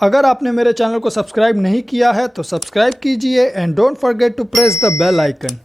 अगर आपने मेरे चैनल को सब्सक्राइब नहीं किया है तो सब्सक्राइब कीजिए end don't forget to press the bell icon.